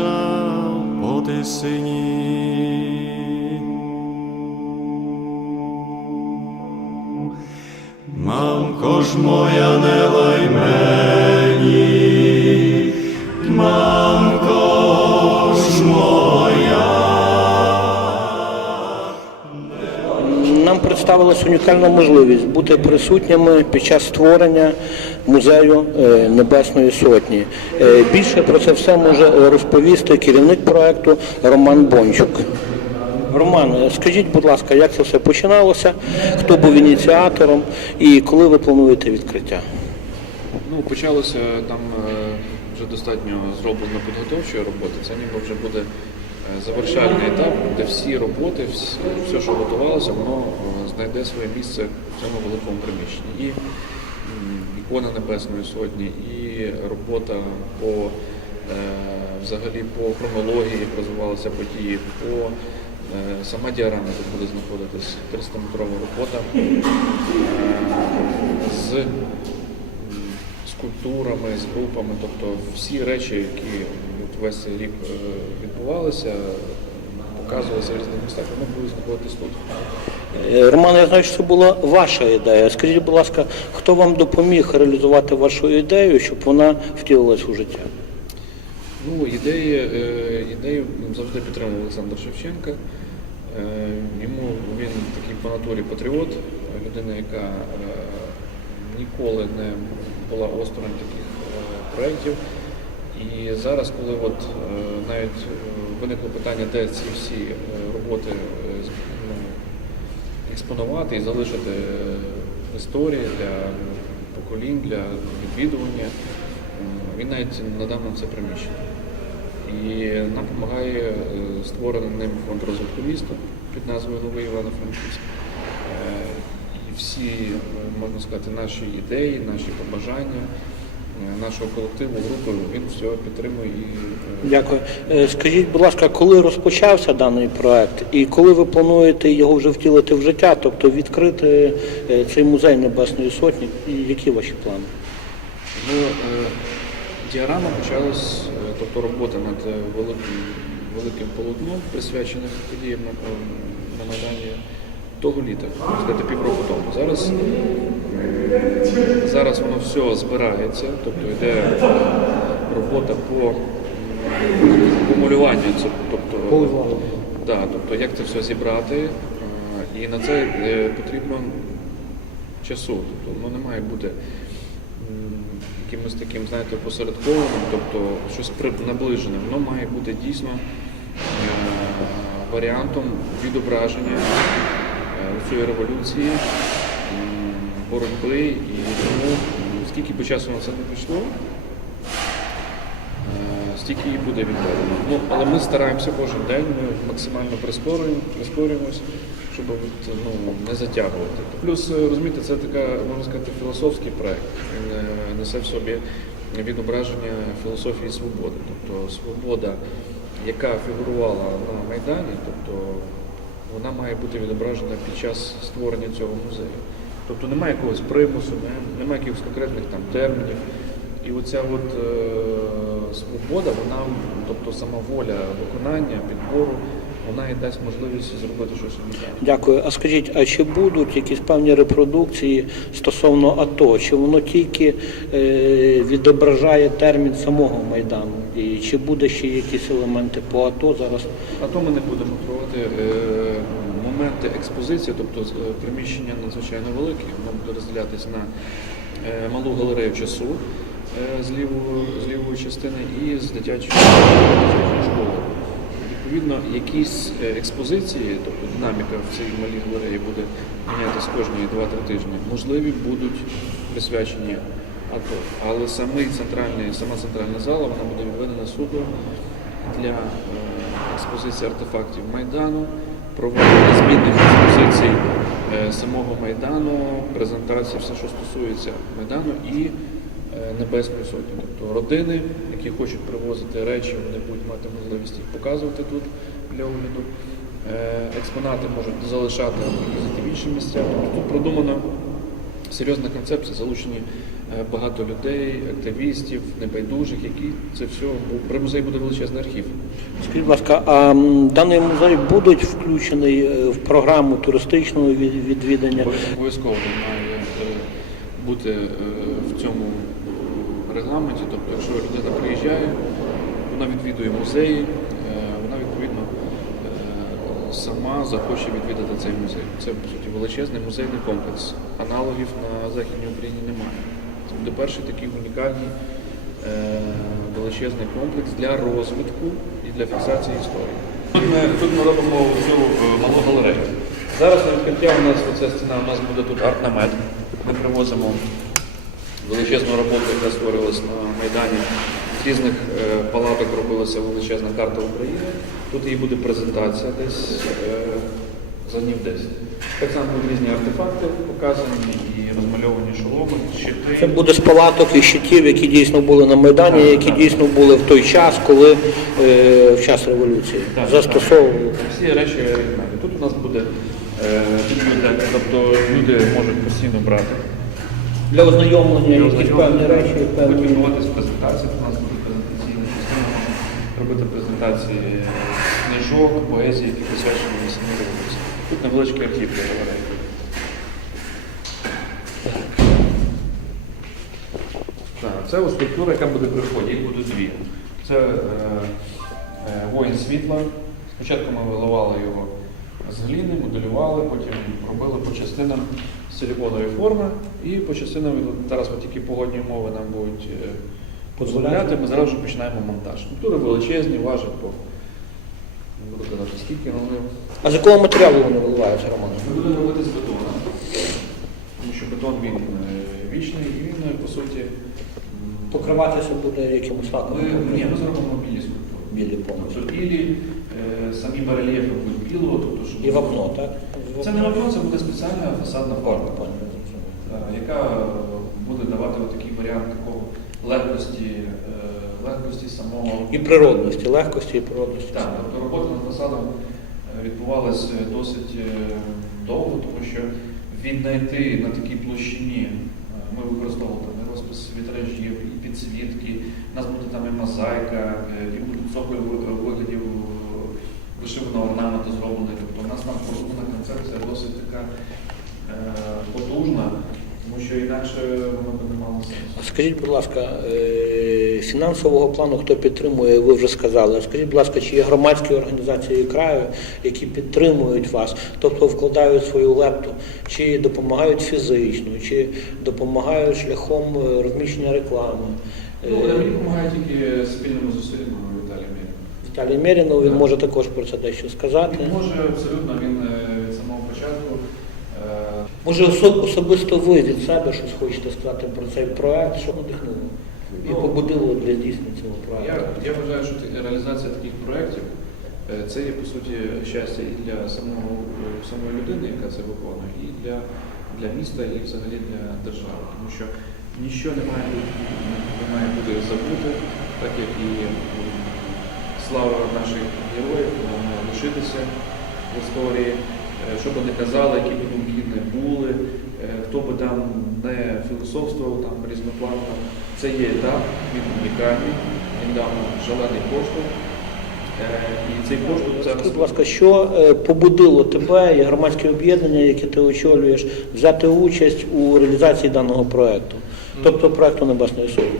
почав по. Мамко ж моя, не Нам представилась унікальна можливість бути присутніми під час створення музею е, Небесної Сотні. Е, Більше про це все може розповісти керівник проекту Роман Бончук. Роман, е, скажіть, будь ласка, як це все починалося, хто був ініціатором і коли ви плануєте відкриття? Ну, почалося там вже достатньо зроблено підготовчої роботи. Це ніби вже буде завершальний етап, де всі роботи, все, що готувалося, воно е, знайде своє місце в цьому великому приміщенні. І ікона Небесної Сотні, і робота по е, взагалі по хронології, як розвивалися події, по е, сама діарама тут буде знаходитись 300-метрова робота з скульптурами, з групами, тобто всі речі, які от весь рік е, відбувалися, показувалися в різних містах, вони будуть знаходитись тут. Е, Роман, я знаю, що це була ваша ідея. Скажіть, будь ласка, хто вам допоміг реалізувати вашу ідею, щоб вона втілилась у життя? Ну, ідеї, е, ідею завжди підтримував Олександр Шевченка. Йому він такий по натурі патріот, людина, яка ніколи не була осторонь таких проєктів. І зараз, коли от е, навіть е, виникло питання, де ці всі е, роботи ну, експонувати і залишити в історії для поколінь, для відвідування, він навіть надав нам це приміщення. І нам допомагає створений ним фонд розвитку міста під назвою Новий Івано-Франківськ. І всі, можна сказати, наші ідеї, наші побажання нашого колективу, групи, він все підтримує і е, Дякую. Е, Скажіть, будь ласка, коли розпочався даний проект і коли ви плануєте його вже втілити в життя, тобто відкрити е, цей музей Небесної Сотні, які ваші плани? Ну, е, діарама почалась, е, тобто робота над е, великим, великим полотном, присвяченим подіям на, е, на Майдані того літа, можна сказати, півроку тому. Зараз, зараз воно все збирається, тобто йде робота по, м, по малюванню, це, тобто, да, тобто як це все зібрати, і на це е, потрібно часу. Тобто воно не має бути якимось таким, знаєте, посередкованим, тобто щось наближене. Воно має бути дійсно е, варіантом відображення цієї революції, боротьби. І тому, скільки би часу на це не пішло, Е, стільки і буде відведено. Ну, але ми стараємося кожен день, ми максимально прискорюємось, щоб ну, не затягувати. Плюс, е, розумієте, це така, можна сказати, філософський проект. Він е, несе в собі відображення філософії свободи. Тобто свобода, яка фігурувала на Майдані, тобто вона має бути відображена під час створення цього музею. Тобто немає якогось примусу, немає якихось конкретних там термінів. І оця от е, свобода, вона, тобто сама воля виконання, підбору, вона і дасть можливість зробити щось унікальне. Дякую. А скажіть, а чи будуть якісь певні репродукції стосовно АТО? Чи воно тільки е, відображає термін самого Майдану? І чи буде ще якісь елементи по АТО зараз? А то ми не будемо проводити е, моменти експозиції, тобто е, приміщення надзвичайно велике, воно буде розділятися на е, малу галерею часу з лівої, з лівої частини і з дитячої школи. Відповідно, якісь експозиції, тобто динаміка в цій малій галереї буде мінятися кожні 2-3 тижні. Можливі будуть присвячені Але самий центральний, сама центральна зала вона буде відведена суду для е, експозиції артефактів Майдану, проведення змінних експозицій е, самого Майдану, презентації, все, що стосується Майдану і е, Небесної Сотні. Тобто родини, які хочуть привозити речі, вони будуть мати можливість їх показувати тут для огляду. Експонати можуть залишати в інші місця. Тобто тут продумано серйозна концепція, залучені багато людей, активістів, небайдужих, які це все при музеї буде величезний архів. Скажіть, будь ласка, а даний музей будуть включений е, в програму туристичного відвідання? Обов'язково він має е, бути е, в цьому регламенті. Тобто, якщо людина приїжджає, вона відвідує музеї, е, вона відповідно е, сама захоче відвідати цей музей. Це по суті величезний музейний комплекс. Аналогів на Західній Україні немає. Буде перший такий унікальний е, величезний комплекс для розвитку і для фіксації історії. Тут ми, тут ми робимо цю е, малу галерею. Зараз на відкриття у нас оця стіна, у нас буде тут арт-намет. Ми привозимо величезну роботу, яка створювалася на Майдані. З різних е, палаток робилася величезна карта України. Тут її буде презентація десь за днів 10. Так само будуть різні артефакти показані і розмальовані шоломи, щити. Це буде з палаток і щитів, які дійсно були на Майдані, Так, які так. дійсно були в той час, коли е, в час революції Так, застосовували. Всі речі оригінальні. Тут у нас буде е, бібліотека, тобто люди можуть постійно брати. Для ознайомлення якісь певні речі, Будуть певні. відбуватись презентації, у нас буде презентаційна частина, робити презентації книжок, поезії, які присвячені революції. Тут невеличкий архів для. Це ось скульптура, яка буде при вході, їх буде дві. Це е, е, воїн світла. Спочатку ми виливали його з гліни, моделювали, потім робили по частинам силіконової форми і по частинам, зараз от тільки погодні умови нам будуть е, дозволяти, ми зразу починаємо монтаж. Скульптури величезні, важать по не буду казати скільки, але А з якого матеріалу вони виливаються, Роман? ми будемо робити з бетону, тому що бетон він е, вічний і він, е, по суті, м, Покриватися буде якимось лаком? ми, ні, ми зробимо білі скульптури. Білі повністю. Тобто білі, е, самі барельєфи будуть білого, тобто, щоб... І вапно, так? Це не вапно, це буде спеціальна фасадна форма, понял. е, яка буде давати такий варіант такого легкості, е, легкості самого. І природності, легкості і природності. Так, тобто робота над фасадом е, відбувалася досить е, довго, тому що віднайти на такій площині е, ми використовували там розпис вітражів, і підсвітки, у нас буде там і мозаїка, і буде цоколь виглядів вишиваного орнаменту зроблений. Тобто у нас там продумана концепція досить така е, потужна, тому що інакше воно б не мало сенсу. Скажіть, будь ласка, е, фінансового плану хто підтримує, ви вже сказали. Скажіть, будь ласка, чи є громадські організації краю, які підтримують вас, тобто вкладають свою лепту, чи допомагають фізично, чи допомагають шляхом е, розміщення реклами? Ну, Е, допомагає тільки спільними зусиллями Віталія. Віталій Мерінов, він може також про це дещо сказати. Він може абсолютно він е, від самого початку. Може, особисто ви від себе щось хочете сказати про цей проект, що надихнуло і побудило для здійснення цього Я, проекту? я вважаю, що реалізація таких проєктів е, це є по суті щастя і для самого е, самої людини, яка це виконує, і для, для міста, і взагалі для держави. Тому що ніщо не має не має бути забути, так як і слава наших героїв вона лишитися в історії. Е, Що би не казали, які б думки не були, е, хто би там не філософствував там різнопланно, це є етап, він унікальний, він дав шалений поштовх. Е, І цей поштовх зараз будь ласка, що е, побудило тебе і громадське об'єднання, яке ти очолюєш, взяти участь у реалізації даного проекту, тобто проекту Небесної Сотні?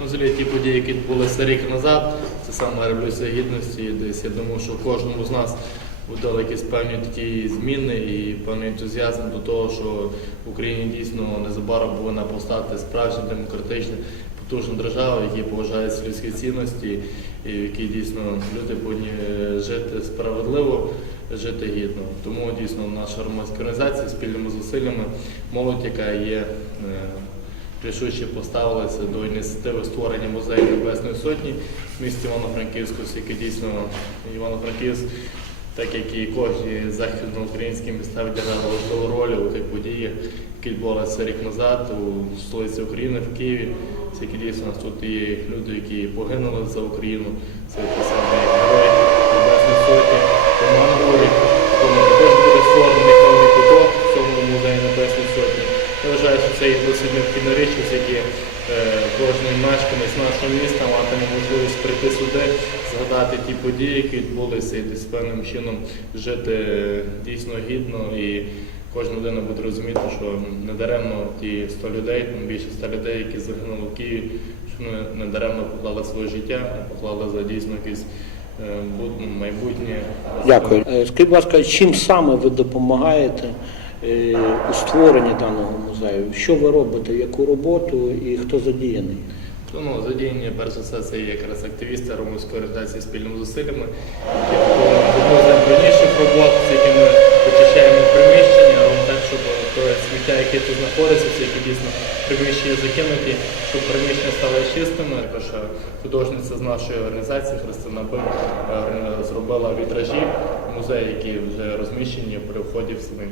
Ну, Взагалі ті події, які відбулися рік назад, це саме революція гідності. Десь я думаю, що кожному з нас удали якісь певні такі зміни і певний ентузіазм до того, що в Україні дійсно незабаром повинна постати справжня демократична, потужна держава, в якій поважаються людські цінності, і в якій дійсно люди повинні е, жити справедливо, жити гідно. Тому дійсно наша громадська організація спільними зусиллями, молодь, яка є. е, рішуче поставилися до ініціативи створення музею Небесної Сотні в місті Івано-Франківську, оскільки дійсно Івано-Франківськ, так як і кожні західноукраїнські міста відіграли важливу роль у тих подіях, які відбувалися рік назад у столиці України в Києві. Оскільки дійсно у нас тут є люди, які погинули за Україну, це ті самі герої Небесної Сотні. На волі, тому також буде створений певний куток в цьому музеї Небесної Сотні. Я вважаю, що це є досить необхідна річ, оскільки е, кожен мешканець нашого міста матиме можливість прийти сюди, згадати ті події, які відбулися, і десь певним чином жити дійсно гідно. І кожна людина буде розуміти, що не даремно ті 100 людей, там більше 100 людей, які загинули в Києві, що вони не даремно поклали своє життя, а поклали за дійсно якесь е, майбутнє. Дякую. Е, Скажіть, будь ласка, чим саме ви допомагаєте е, у створенні даного музею? Що ви робите, яку роботу і хто задіяний? Ну, задіяння, перш за все, це якраз активісти громадської організації спільними зусиллями, які виконують одну з найбільших робот, з якими ми очищаємо приміщення, робимо так, щоб те сміття, яке тут знаходиться, це які дійсно приміщення закинуті, щоб приміщення стало чистими. Також е, художниця з нашої організації Христина Бим е, зробила вітражі музеї, які вже розміщені при вході в самий.